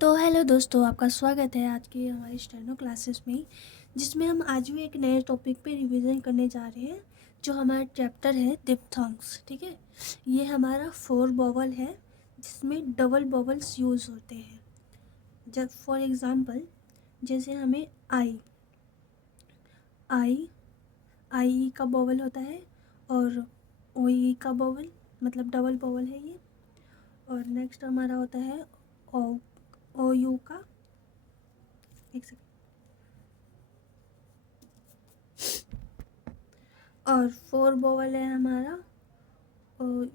तो हेलो दोस्तों, आपका स्वागत है आज की हमारी स्टेनो क्लासेस में, जिसमें हम आज भी एक नए टॉपिक पे रिवीजन करने जा रहे हैं। जो हमारा चैप्टर है डिप्थोंग्स। ठीक है, ये हमारा 4 वोवल है जिसमें डबल वोवल्स यूज़ होते हैं। जब फॉर एग्ज़ाम्पल जैसे हमें आई आई आई का वोवल होता है और ओ ई का वोवल, मतलब डबल वोवल है ये। और नेक्स्ट हमारा होता है ओ यू का, एक सेकेंड, और 4 वोवल है हमारा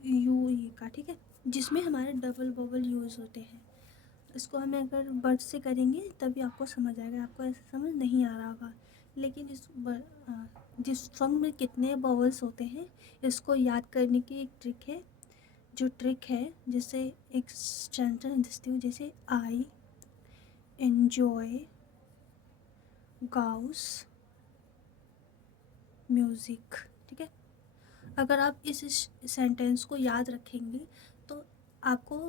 यू ई का। ठीक है, जिसमें हमारे डबल वोवल यूज़ होते हैं। इसको हमें अगर वर्ड से करेंगे तभी आपको समझ आएगा, आपको ऐसे समझ नहीं आ रहा होगा। लेकिन जिस सॉन्ग में कितने वोवल्स होते हैं इसको याद करने की एक ट्रिक है। जो ट्रिक है, जैसे एक सेंटेंस देती हूँ, जैसे आई एन्जॉय गाउस म्यूज़िक। ठीक है, अगर आप इस सेंटेंस को याद रखेंगे तो आपको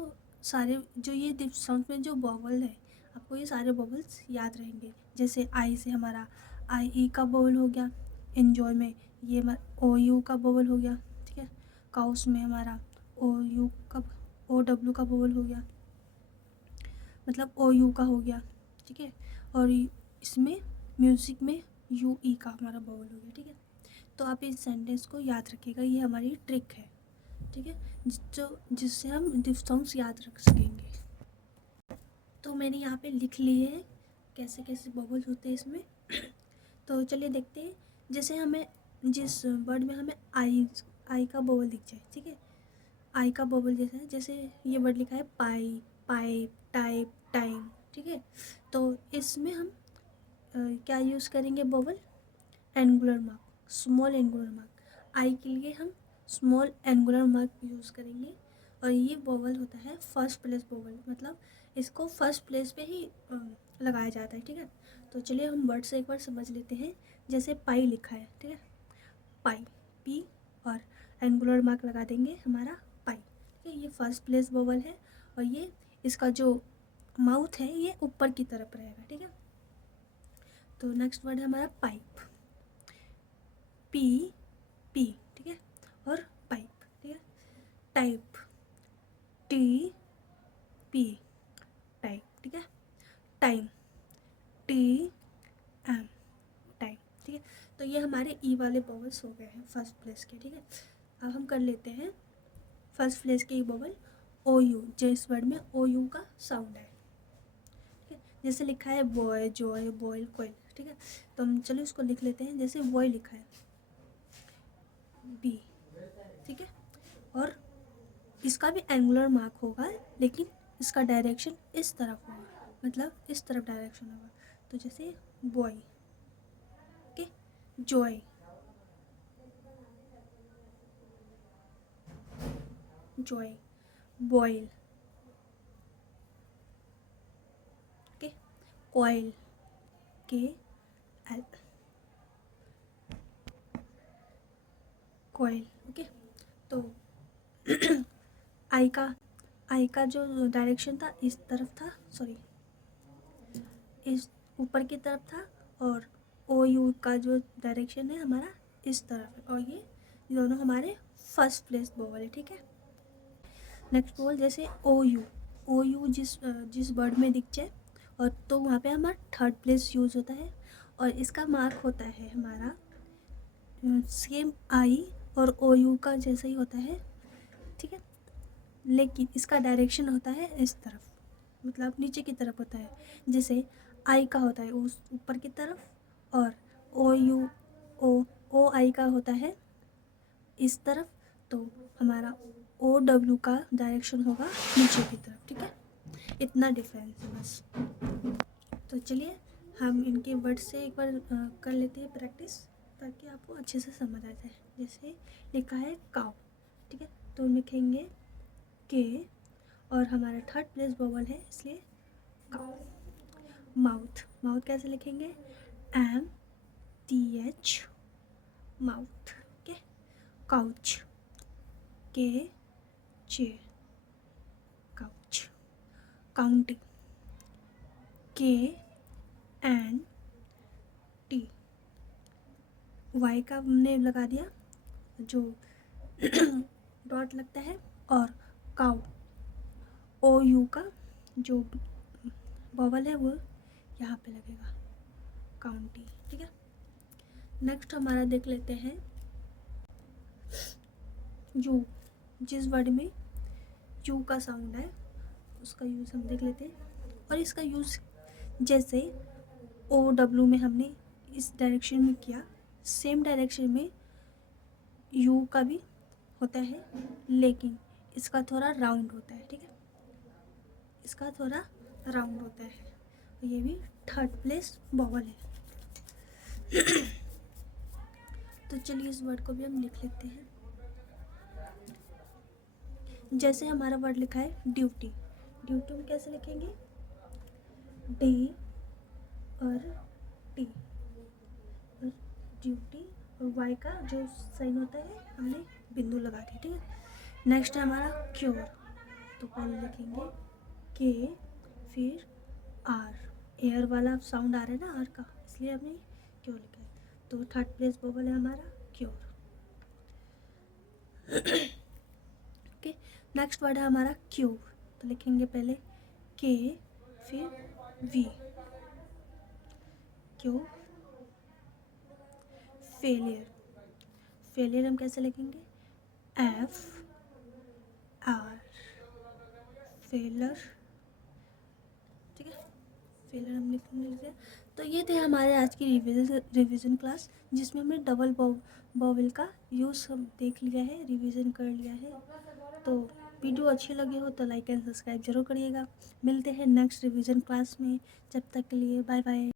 सारे जो ये डिप्थोंग्स में जो वोवल है, आपको ये सारे वोवल्स याद रहेंगे। जैसे आई से हमारा आई ई का वोवल हो गया, एन्जॉय में ये ओ यू का वोवल हो गया। ठीक है, काउस में हमारा ओ यू का ओ डब्ल्यू का वोवल हो गया, मतलब ओ यू का हो गया। ठीक है, और इसमें म्यूज़िक में यू ई का हमारा वोवल हो गया। ठीक है, तो आप इस सेंटेंस को याद रखिएगा, ये हमारी ट्रिक है। ठीक है, जिससे हम डिप्थोंग्स याद रख सकेंगे। तो मैंने यहाँ पे लिख लिए हैं कैसे कैसे वोवल्स होते हैं इसमें। तो चलिए देखते हैं। जैसे हमें जिस वर्ड में हमें आई का वोवल दिख जाए, ठीक है, आई का वोवल जैसे ये वर्ड लिखा है पाई, पाइप, टाइप, टाइम। ठीक है, तो इसमें हम क्या यूज़ करेंगे vowel? Angular mark, small angular mark. I के लिए हम स्मॉल एंगुलर मार्क यूज़ करेंगे। और ये वोवल होता है फर्स्ट प्लेस वोवल, मतलब इसको फर्स्ट प्लेस पे ही लगाया जाता है। ठीक है, तो चलिए हम वर्ड से एक बार समझ लेते हैं। जैसे पाई लिखा है, ठीक है, पाई, पी, और एंगुलर मार्क लगा देंगे हमारा पाई। ठीक है, ये फर्स्ट प्लेस वोवल है और ये इसका जो माउथ है ये ऊपर की तरफ रहेगा। ठीक है, तो नेक्स्ट वर्ड है हमारा पाइप, पी, पी। ठीक है, और पाइप। ठीक है, टाइप, टी, पी, टाइप। ठीक है, टाइम, टी, एम, टाइम। ठीक है, तो ये हमारे ई वाले वोवल्स हो गए हैं फर्स्ट प्लेस के। ठीक है, अब हम कर लेते हैं फर्स्ट प्लेस के वोवल ओ यू, जिस वर्ड में ओ यू का साउंड है। ठीक है, जैसे लिखा है बॉय, जॉय, बॉयल, कोयल। ठीक है, तो हम चलो इसको लिख लेते हैं। जैसे बॉय लिखा है बी, ठीक है, और इसका भी एंगुलर मार्क होगा, लेकिन इसका डायरेक्शन इस तरफ होगा, मतलब इस तरफ डायरेक्शन होगा। तो जैसे boy, okay, joy, joy, boil, okay, coil, K L, coil. Okay, तो आई का आई का जो डायरेक्शन था इस तरफ था, सॉरी इस ऊपर की तरफ था, और ओ यू का जो डायरेक्शन है हमारा इस तरफ है, और ये दोनों हमारे फर्स्ट प्लेस वोवल है। ठीक है, नेक्स्ट वोवल जैसे ओ यू जिस वर्ड में दिख जाए और तो वहाँ पे हमारा थर्ड प्लेस यूज़ होता है। और इसका मार्क होता है हमारा सेम आई और ओ यू का जैसा ही होता है। ठीक है, लेकिन इसका डायरेक्शन होता है इस तरफ, मतलब नीचे की तरफ होता है। जैसे आई का होता है उस ऊपर की तरफ, और ओ यू ओ आई का होता है इस तरफ। तो हमारा ओ डब्ल्यू का डायरेक्शन होगा नीचे की तरफ। ठीक है, इतना डिफरेंस है बस। तो चलिए हम इनके वर्ड से एक बार कर लेते हैं प्रैक्टिस, ताकि आपको अच्छे से समझ आ जाए। जैसे लिखा है काउ, ठीक है, तो हम लिखेंगे के, और हमारा थर्ड प्लेस वोवल है इसलिए काउ। माउथ, माउथ कैसे लिखेंगे? M T H, mouth. Okay, couch, K चे, couch. Counting, K and T, Y का हमने लगा दिया जो डॉट लगता है, और काउ ओ यू का जो बॉवल है वो यहाँ पे लगेगा, काउंटी। ठीक है, नेक्स्ट हमारा देख लेते हैं यू, जिस वर्ड में यू का साउंड है उसका यूज़ हम देख लेते हैं। और इसका यूज़ जैसे ओ डब्ल्यू में हमने इस डायरेक्शन में किया, सेम डायरेक्शन में यू का भी होता है, लेकिन इसका थोड़ा राउंड होता है। ठीक है, इसका थोड़ा राउंड होता है, और ये भी थर्ड प्लेस बॉवल है। तो चलिए इस वर्ड को भी हम लिख लेते हैं। जैसे हमारा वर्ड लिखा है ड्यूटी, ड्यूटी में कैसे लिखेंगे, डी और टी, और ड्यूटी और वाई का जो साइन होता है हमने बिंदु लगा दिया। ठीक है, नेक्स्ट है हमारा क्योर, तो पहले लिखेंगे के फिर आर, एयर वाला साउंड आ रहा है ना आर का, इसलिए हमने क्योर लिखा है। तो थर्ड प्लेस बॉबल है हमारा क्योर। ओके, नेक्स्ट वर्ड है हमारा क्यूब, तो लिखेंगे पहले के फिर वी, क्यूब। फेलियर, फेलियर हम कैसे लिखेंगे, एफ आर, फेलर। ठीक है, फेलर हम लिख लिया। तो ये थे हमारे आज की रिवीजन क्लास, जिसमें हमने डबल बॉवल का यूज़ हम देख लिया है, रिवीजन कर लिया है। तो वीडियो अच्छी लगी हो तो लाइक एंड सब्सक्राइब जरूर करिएगा। मिलते हैं नेक्स्ट रिवीजन क्लास में, जब तक के लिए बाय बाय।